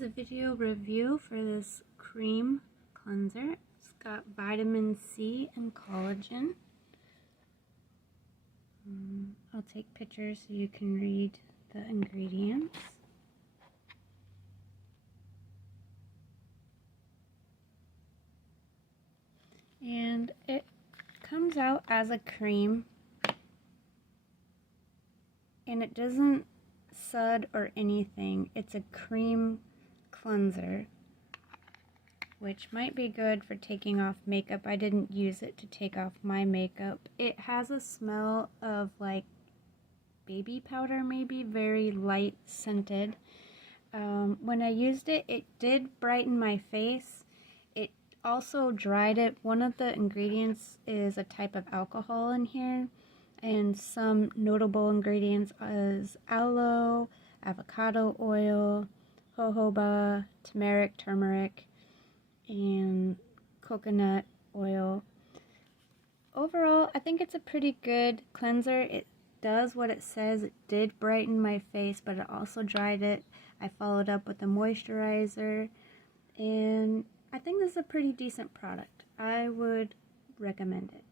is a video review for this cream cleanser. It's got vitamin C and collagen. I'll take pictures so you can read the ingredients. And it comes out as a cream, and it doesn't sud or anything. It's a cream cleanser, which might be good for taking off makeup. I didn't use it to take off my makeup. It has a smell of like baby powder, maybe, very light scented. When I used it, it did brighten my face. It also dried it. One of the ingredients is a type of alcohol in here, and some notable ingredients is aloe, avocado oil, jojoba, turmeric, and coconut oil. Overall, I think it's a pretty good cleanser. It does what it says. It did brighten my face, but it also dried it. I followed up with a moisturizer, and I think this is a pretty decent product. I would recommend it.